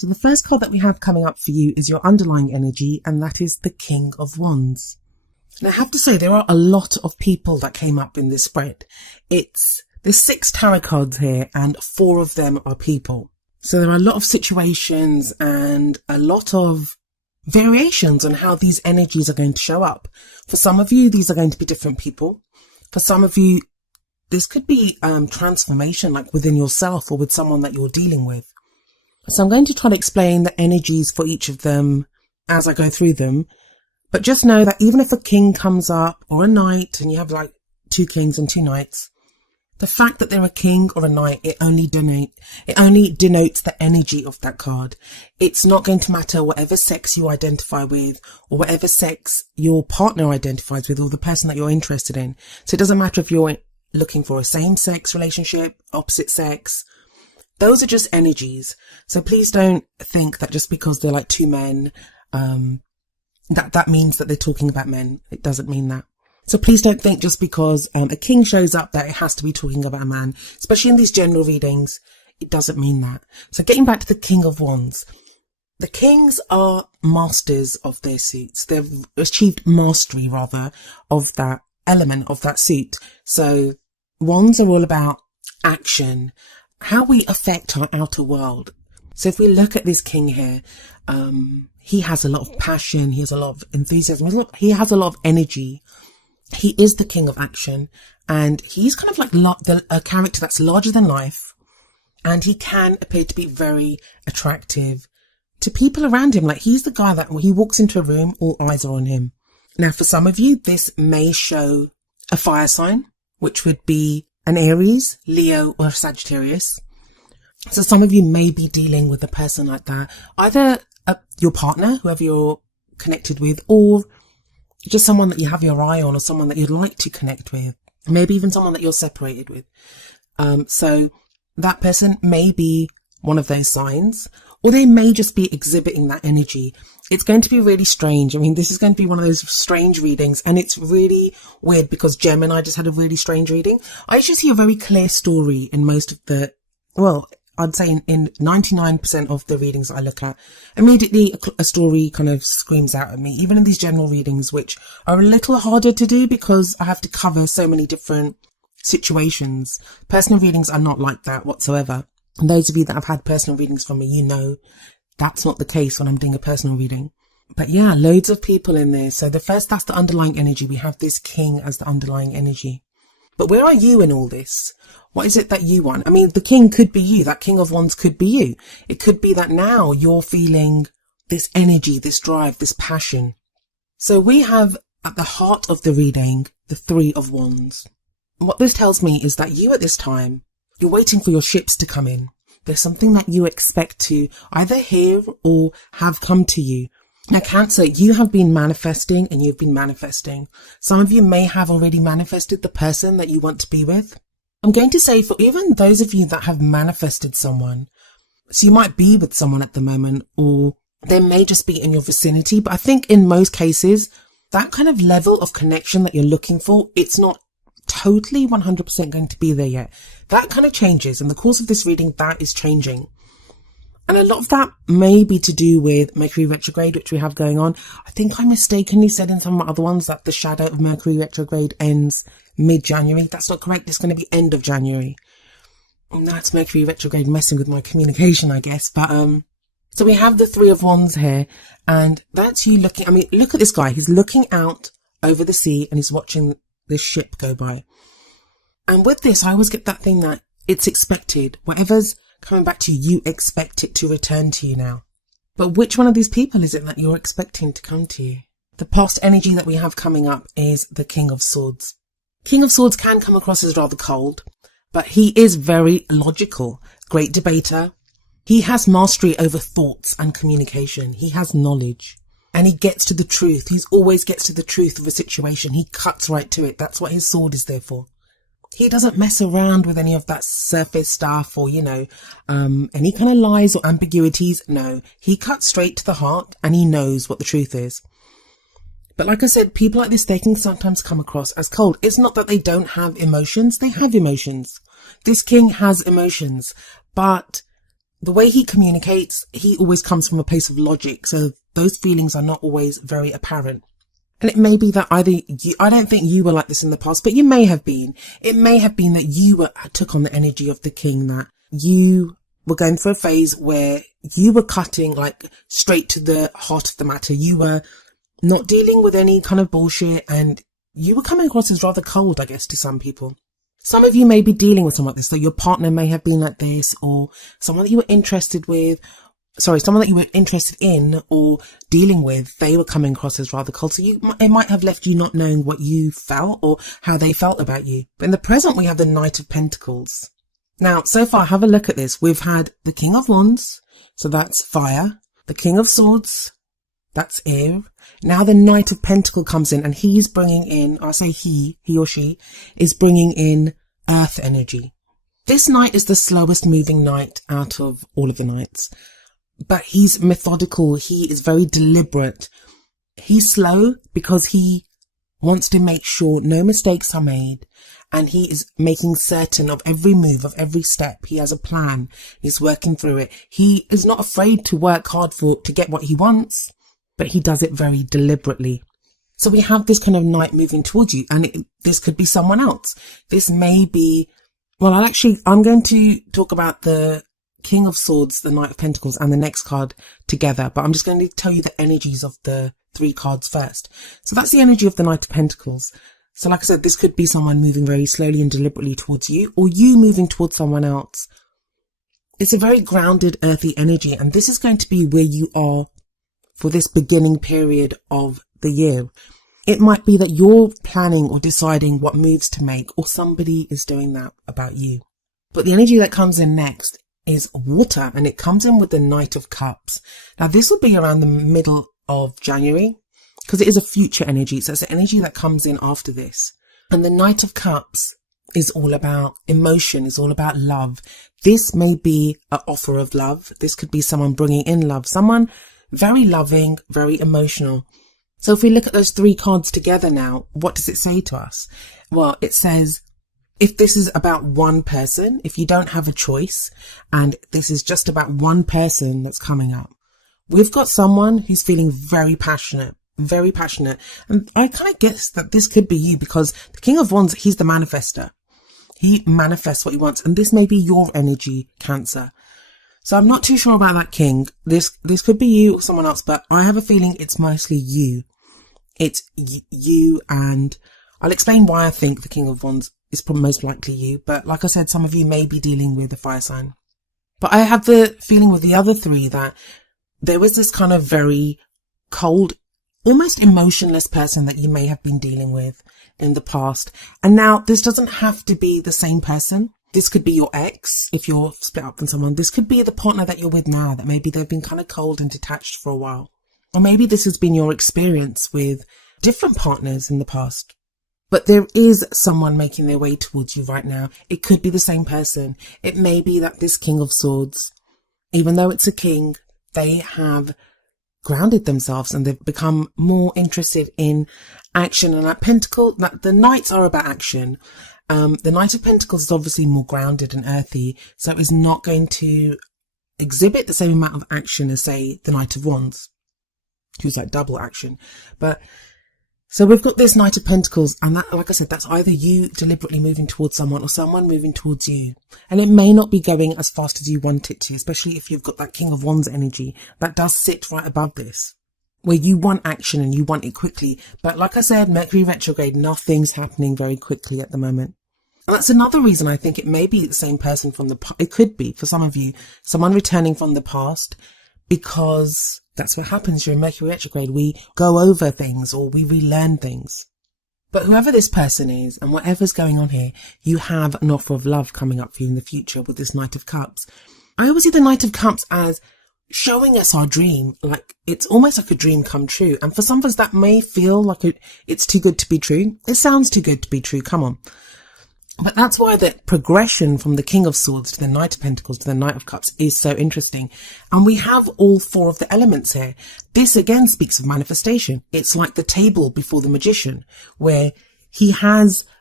So the first card that we have coming up for you is your underlying energy, and that is the King of Wands. Now I have to say there are a lot of people that came up in this spread. There's 6 tarot cards here and 4 of them are people. So there are a lot of situations and a lot of variations on how these energies are going to show up. For some of you, these are going to be different people. For some of you, this could be transformation, like within yourself or with someone that you're dealing with. So I'm going to try to explain the energies for each of them as I go through them. But just know that even if a king comes up or a knight and you have like 2 kings and 2 knights, the fact that they're a king or a knight, it only denotes the energy of that card. It's not going to matter whatever sex you identify with or whatever sex your partner identifies with or the person that you're interested in. So it doesn't matter if you're looking for a same-sex relationship, opposite sex. Those are just energies. So please don't think that just because they're like 2 men, that means that they're talking about men. It doesn't mean that. So please don't think just because a king shows up that it has to be talking about a man, especially in these general readings. It doesn't mean that. So getting back to the King of Wands. The kings are masters of their suits. They've achieved mastery, rather, of that element of that suit. So wands are all about action, how we affect our outer world. So if we look at this king here, he has a lot of passion. He has a lot of enthusiasm. He has a lot of energy. He is the king of action, and he's kind of like a character that's larger than life, and he can appear to be very attractive to people around him. Like he's the guy that when he walks into a room, all eyes are on him. Now, for some of you, this may show a fire sign, which would be an Aries, Leo, or Sagittarius. So some of you may be dealing with a person like that, either your partner, whoever you're connected with, or just someone that you have your eye on or someone that you'd like to connect with, maybe even someone that you're separated with. So that person may be one of those signs, or they may just be exhibiting that energy. It's going to be really strange. I mean, this is going to be one of those strange readings, and it's really weird because Gemini just had a really strange reading. I usually see a very clear story in most of the, well, I'd say in 99% of the readings that I look at. Immediately a story kind of screams out at me, even in these general readings, which are a little harder to do because I have to cover so many different situations. Personal readings are not like that whatsoever. And those of you that have had personal readings from me, you know that's not the case when I'm doing a personal reading. But yeah, loads of people in there. So that's the underlying energy. We have this king as the underlying energy. But where are you in all this? What is it that you want? I mean, the king could be you. That King of Wands could be you. It could be that now you're feeling this energy, this drive, this passion. So we have at the heart of the reading, the 3 of Wands. What this tells me is that you at this time, you're waiting for your ships to come in. There's something that you expect to either hear or have come to you. Now, Cancer, you have been manifesting and you've been manifesting. Some of you may have already manifested the person that you want to be with. I'm going to say for even those of you that have manifested someone, so you might be with someone at the moment, or they may just be in your vicinity. But I think in most cases, that kind of level of connection that you're looking for, it's not totally 100% going to be there yet. That kind of changes. In the course of this reading, that is changing. And a lot of that may be to do with Mercury retrograde, which we have going on. I think I mistakenly said in some of my other ones that the shadow of Mercury retrograde ends mid-January. That's not correct. It's going to be end of January. And that's Mercury retrograde messing with my communication, I guess. But so we have the 3 of Wands here, and that's you looking. I mean, look at this guy. He's looking out over the sea and he's watching this ship go by. And with this, I always get that thing that it's expected. Whatever's coming back to you, you expect it to return to you now. But which one of these people is it that you're expecting to come to you? The past energy that we have coming up is the King of Swords. King of Swords can come across as rather cold, but he is very logical, great debater. He has mastery over thoughts and communication. He has knowledge and he gets to the truth. He always gets to the truth of a situation. He cuts right to it. That's what his sword is there for. He doesn't mess around with any of that surface stuff or, any kind of lies or ambiguities. No, he cuts straight to the heart and he knows what the truth is. But like I said, people like this, they can sometimes come across as cold. It's not that they don't have emotions. They have emotions. This king has emotions, but the way he communicates, he always comes from a place of logic. So those feelings are not always very apparent. And it may be that either you, I don't think you were like this in the past, but you may have been. It may have been that you took on the energy of the king, that you were going through a phase where you were cutting like straight to the heart of the matter. You were not dealing with any kind of bullshit, and you were coming across as rather cold, I guess, to some people. Some of you may be dealing with someone like this, so your partner may have been like this, or someone that you were interested in or dealing with, they were coming across as rather cold. So it might have left you not knowing what you felt or how they felt about you. But in the present, we have the Knight of Pentacles. Now, so far, have a look at this. We've had the King of Wands, so that's fire. The King of Swords, that's air. Now the Knight of Pentacles comes in, and he's bringing in, I say he or she, is bringing in earth energy. This knight is the slowest moving knight out of all of the knights. But he's methodical. He is very deliberate. He's slow because he wants to make sure no mistakes are made. And he is making certain of every move, of every step. He has a plan. He's working through it. He is not afraid to work hard to get what he wants, but he does it very deliberately. So we have this kind of knight moving towards you, and this could be someone else. This may be, well, I'm going to talk about the King of Swords, the Knight of Pentacles, and the next card together, but I'm just going to tell you the energies of the 3 cards first. So that's the energy of the Knight of Pentacles. So like I said, this could be someone moving very slowly and deliberately towards you, or you moving towards someone else. It's a very grounded, earthy energy, and this is going to be where you are for this beginning period of the year. It might be that you're planning or deciding what moves to make, or somebody is doing that about you. But the energy that comes in next is water, and it comes in with the Knight of Cups. Now this will be around the middle of January because it is a future energy. So it's the energy that comes in after this. And the Knight of Cups is all about emotion, is all about love. This may be an offer of love. This could be someone bringing in love, someone very loving, very emotional. So if we look at those 3 cards together now, what does it say to us? Well, it says, if this is about one person, if you don't have a choice, and this is just about one person that's coming up, we've got someone who's feeling very passionate. And I kind of guess that this could be you, because the King of Wands, he's the manifester. He manifests what he wants, and this may be your energy, Cancer. So I'm not too sure about that king. This could be you or someone else, but I have a feeling it's mostly you. It's you, and I'll explain why I think the King of Wands is probably most likely you. But like I said, some of you may be dealing with a fire sign. But I have the feeling with the other 3 that there was this kind of very cold, almost emotionless person that you may have been dealing with in the past. And now this doesn't have to be the same person. This could be your ex, if you're split up from someone. This could be the partner that you're with now, that maybe they've been kind of cold and detached for a while. Or maybe this has been your experience with different partners in the past. But there is someone making their way towards you right now. It could be the same person. It may be that this King of Swords, even though it's a king, they have grounded themselves and they've become more interested in action. And the Knights are about action. The Knight of Pentacles is obviously more grounded and earthy, so it's not going to exhibit the same amount of action as, say, the Knight of Wands, who's like double action. But so we've got this Knight of Pentacles, and that, like I said, that's either you deliberately moving towards someone or someone moving towards you. And it may not be going as fast as you want it to, especially if you've got that King of Wands energy that does sit right above this, where you want action and you want it quickly. But like I said, Mercury retrograde, nothing's happening very quickly at the moment. And that's another reason I think it may be the same person from it could be, for some of you, someone returning from the past, because that's what happens during Mercury retrograde. We go over things or we relearn things. But whoever this person is and whatever's going on here, you have an offer of love coming up for you in the future with this Knight of Cups. I always see the Knight of Cups as showing us our dream, like it's almost like a dream come true. And for some of us that may feel like it's too good to be true. It sounds too good to be true, come on. But that's why the progression from the King of Swords to the Knight of Pentacles to the Knight of Cups is so interesting. And we have all 4 of the elements here. This again speaks of manifestation. It's like the table before the magician, where he has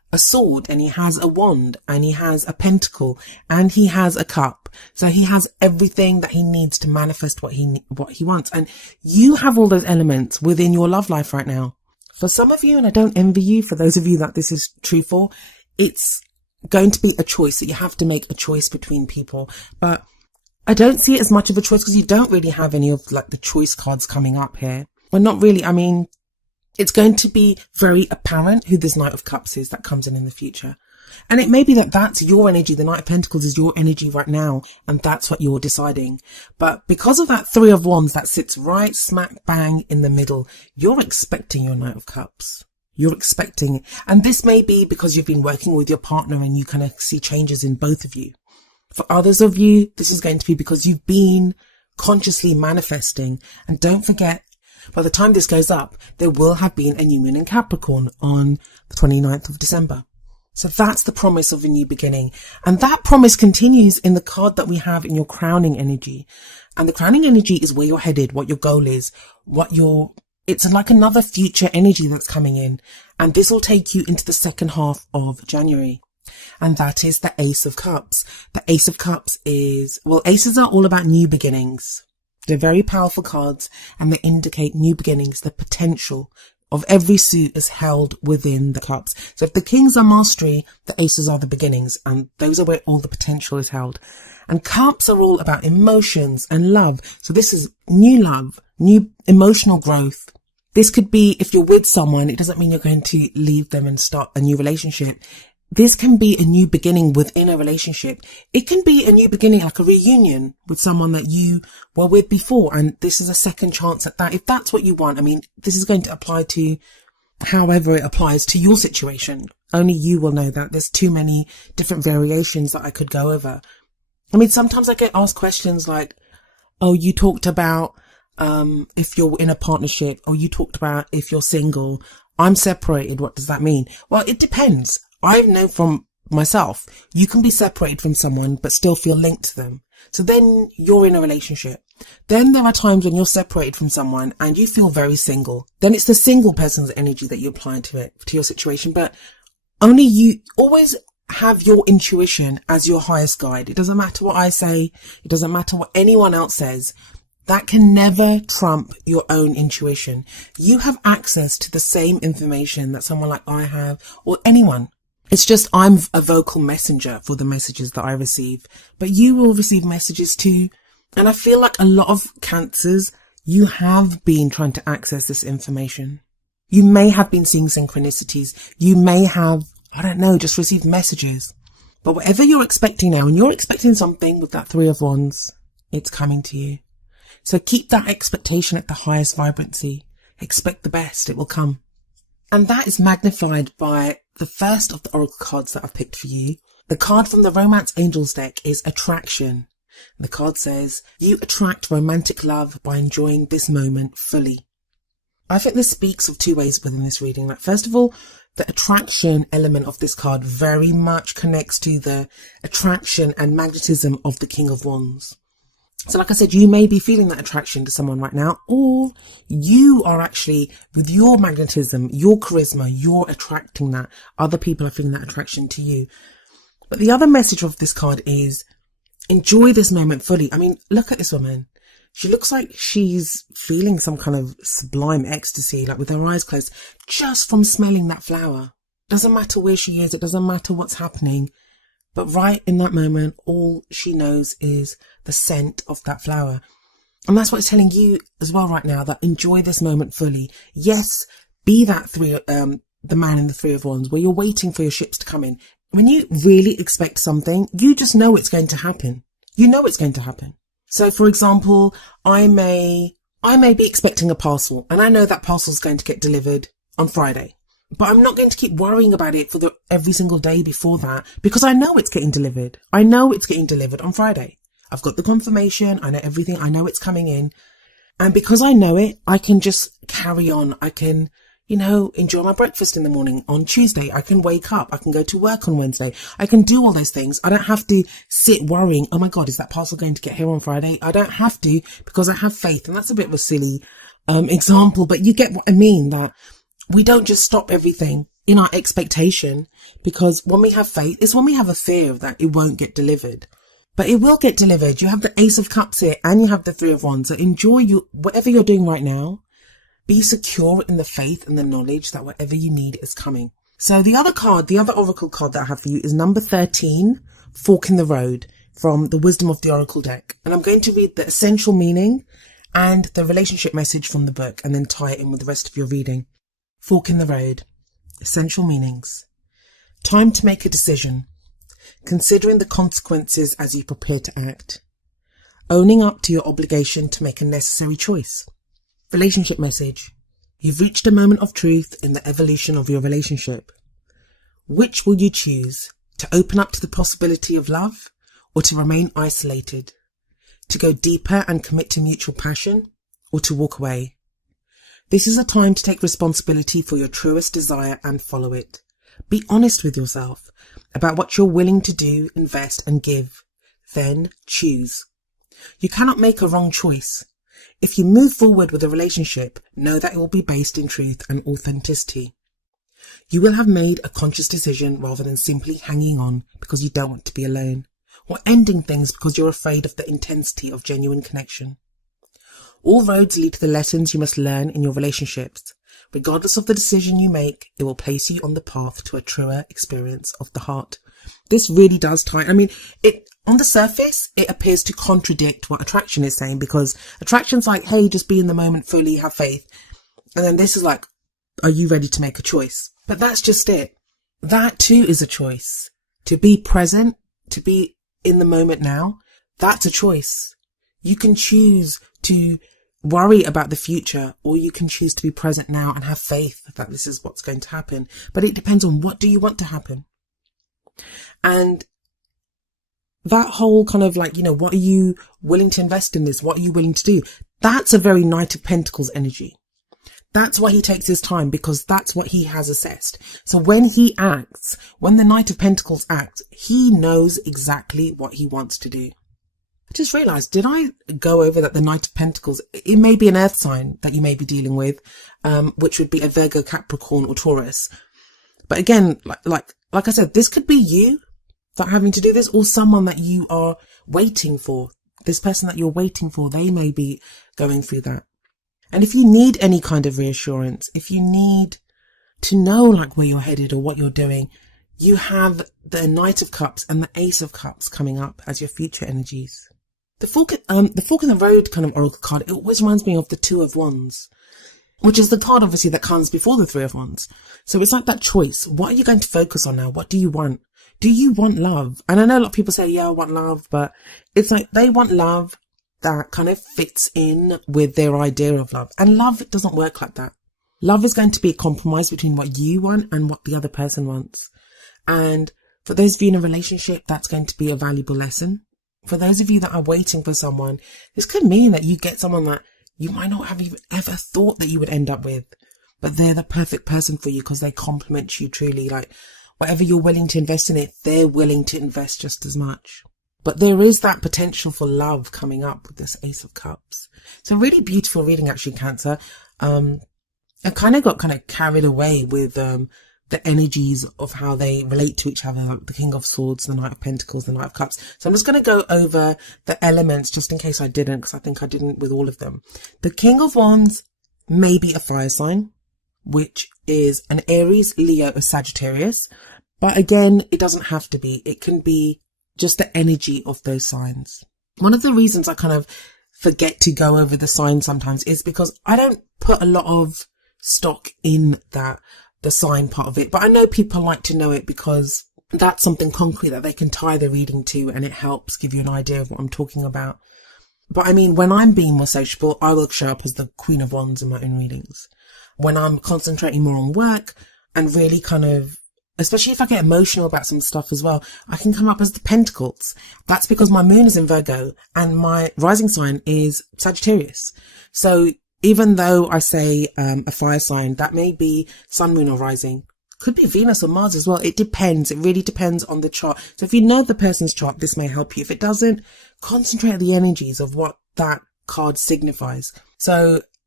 a sword, and he has a wand, and he has a pentacle, and he has a cup. So he has everything that he needs to manifest what he wants. And you have all those elements within your love life right now. For some of you, and I don't envy you, for those of you that this is true for, it's going to be a choice that you have to make a choice between people. But I don't see it as much of a choice because you don't really have any of like the choice cards coming up here. Well, not really. I mean, it's going to be very apparent who this Knight of Cups is that comes in the future. And it may be that that's your energy. The Knight of Pentacles is your energy right now, and that's what you're deciding. But because of that Three of Wands that sits right smack bang in the middle, you're expecting your Knight of Cups. You're expecting, and this may be because you've been working with your partner and you kind of see changes in both of you. For others of you, this is going to be because you've been consciously manifesting. And don't forget, by the time this goes up, there will have been a new moon in Capricorn on the 29th of December. So that's the promise of a new beginning. And that promise continues in the card that we have in your crowning energy. And the crowning energy is where you're headed, what your goal is, it's like another future energy that's coming in. And this will take you into the second half of January. And that is the Ace of Cups. The Ace of Cups is, well, aces are all about new beginnings. They're very powerful cards, and they indicate new beginnings. The potential of every suit is held within the cups. So if the kings are mastery, the aces are the beginnings, and those are where all the potential is held. And cups are all about emotions and love. So this is new love, new emotional growth. This could be if you're with someone, it doesn't mean you're going to leave them and start a new relationship. This can be a new beginning within a relationship. It can be a new beginning, like a reunion with someone that you were with before. And this is a second chance at that. If that's what you want, I mean, this is going to apply to however it applies to your situation. Only you will know that. There's too many different variations that I could go over. I mean, sometimes I get asked questions like, oh, you talked about, if you're in a partnership, or you talked about if you're single, I'm separated. What does that mean? Well, it depends. I know from myself, you can be separated from someone, but still feel linked to them. So then you're in a relationship. Then there are times when you're separated from someone and you feel very single. Then it's the single person's energy that you apply to it, to your situation. But only you always have your intuition as your highest guide. It doesn't matter what I say. It doesn't matter what anyone else says. That can never trump your own intuition. You have access to the same information that someone like I have, or anyone. It's just I'm a vocal messenger for the messages that I receive, but you will receive messages too. And I feel like a lot of Cancers, you have been trying to access this information. You may have been seeing synchronicities. You may have, I don't know, just received messages. But whatever you're expecting now, and you're expecting something with that Three of Wands, it's coming to you. So keep that expectation at the highest vibrancy. Expect the best. It will come. And that is magnified by the first of the oracle cards that I've picked for you. The card from the Romance Angels deck is Attraction. The card says, you attract romantic love by enjoying this moment fully. I think this speaks of two ways within this reading. Like, first of all, the attraction element of this card very much connects to the attraction and magnetism of the King of Wands. So like I said, you may be feeling that attraction to someone right now, or you are actually, with your magnetism, your charisma, you're attracting that. Other people are feeling that attraction to you. But the other message of this card is, enjoy this moment fully. I mean, look at this woman. She looks like she's feeling some kind of sublime ecstasy, like with her eyes closed, just from smelling that flower. Doesn't matter where she is. It doesn't matter what's happening. But right in that moment, all she knows is the scent of that flower. And that's what it's telling you as well right now, that enjoy this moment fully. Yes, be that the man in the Three of Wands, where you're waiting for your ships to come in. When you really expect something, you just know it's going to happen. You know it's going to happen. So for example, I may be expecting a parcel, and I know that parcel is going to get delivered on Friday. But I'm not going to keep worrying about it for every single day before that, because I know it's getting delivered. I know it's getting delivered on Friday. I've got the confirmation. I know everything. I know it's coming in. And because I know it, I can just carry on. I can, enjoy my breakfast in the morning on Tuesday. I can wake up. I can go to work on Wednesday. I can do all those things. I don't have to sit worrying, oh my God, is that parcel going to get here on Friday? I don't have to, because I have faith. And that's a bit of a silly example, but you get what I mean, that we don't just stop everything. in our expectation, because when we have faith, it's when we have a fear that it won't get delivered. But it will get delivered. You have the Ace of Cups here and you have the Three of Wands. So enjoy whatever you're doing right now. Be secure in the faith and the knowledge that whatever you need is coming. So the other oracle card that I have for you is number 13, Fork in the Road, from the Wisdom of the Oracle deck. And I'm going to read the essential meaning and the relationship message from the book and then tie it in with the rest of your reading. Fork in the Road. Essential meanings. Time to make a decision. Considering the consequences as you prepare to act. Owning up to your obligation to make a necessary choice. Relationship message. You've reached a moment of truth in the evolution of your relationship. Which will you choose? To open up to the possibility of love or to remain isolated? To go deeper and commit to mutual passion or to walk away? This is a time to take responsibility for your truest desire and follow it. Be honest with yourself about what you're willing to do, invest and give. Then choose. You cannot make a wrong choice. If you move forward with a relationship, know that it will be based in truth and authenticity. You will have made a conscious decision rather than simply hanging on because you don't want to be alone, or ending things because you're afraid of the intensity of genuine connection. All roads lead to the lessons you must learn in your relationships. Regardless of the decision you make, it will place you on the path to a truer experience of the heart. This really does tie. On the surface, it appears to contradict what attraction is saying, because attraction's like, hey, just be in the moment, fully have faith. And then this is like, are you ready to make a choice? But that's just it. That too is a choice. To be present, to be in the moment now, that's a choice. You can choose to worry about the future, or you can choose to be present now and have faith that this is what's going to happen. But it depends on what do you want to happen. And that whole kind of like, what are you willing to invest in this? What are you willing to do? That's a very Knight of Pentacles energy. That's why he takes his time, because that's what he has assessed. So when he acts, when the Knight of Pentacles acts, he knows exactly what he wants to do. I just realized, did I go over that the Knight of Pentacles, it may be an earth sign that you may be dealing with, which would be a Virgo, Capricorn or Taurus. But again, like I said, this could be you that are having to do this, or someone that you are waiting for. This person that you're waiting for, they may be going through that. And if you need any kind of reassurance, if you need to know like where you're headed or what you're doing, you have the Knight of Cups and the Ace of Cups coming up as your future energies. The fork in the road kind of oracle card, it always reminds me of the Two of Wands, which is the card obviously that comes before the Three of Wands. So it's like that choice. What are you going to focus on now? What do you want? Do you want love? And I know a lot of people say, yeah, I want love, but it's like they want love that kind of fits in with their idea of love. And love doesn't work like that. Love is going to be a compromise between what you want and what the other person wants. And for those of you in a relationship, that's going to be a valuable lesson. For those of you that are waiting for someone, this could mean that you get someone that you might not have even ever thought that you would end up with, but they're the perfect person for you because they complement you truly. Like whatever you're willing to invest in it, they're willing to invest just as much. But there is that potential for love coming up with this Ace of Cups. So really beautiful reading actually, Cancer. I kind of got carried away with the energies of how they relate to each other, like the King of Swords, the Knight of Pentacles, the Knight of Cups. So I'm just going to go over the elements just in case I didn't, because I think I didn't with all of them. The King of Wands may be a fire sign, which is an Aries, Leo, or Sagittarius. But again, it doesn't have to be. It can be just the energy of those signs. One of the reasons I kind of forget to go over the signs sometimes is because I don't put a lot of stock in that, the sign part of it. But I know people like to know it because that's something concrete that they can tie the reading to, and it helps give you an idea of what I'm talking about. But I mean, when I'm being more sociable, I will show up as the Queen of Wands in my own readings. When I'm concentrating more on work and really kind of, especially if I get emotional about some stuff as well, I can come up as the Pentacles. That's because my moon is in Virgo and my rising sign is Sagittarius. So even though I say a fire sign, that may be sun, moon or rising. Could be Venus or Mars as well. It depends. It really depends on the chart. So if you know the person's chart, this may help you. If it doesn't, concentrate on the energies of what that card signifies. So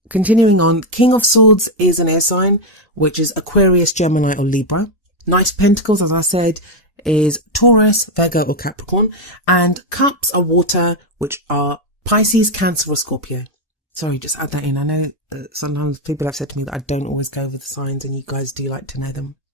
continuing on, King of Swords is an air sign, which is Aquarius, Gemini or Libra. Knight of Pentacles, as I said, is Taurus, Virgo or Capricorn. And Cups are water, which are Pisces, Cancer or Scorpio. Sorry, just add that in. I know sometimes people have said to me that I don't always go over the signs and you guys do like to know them.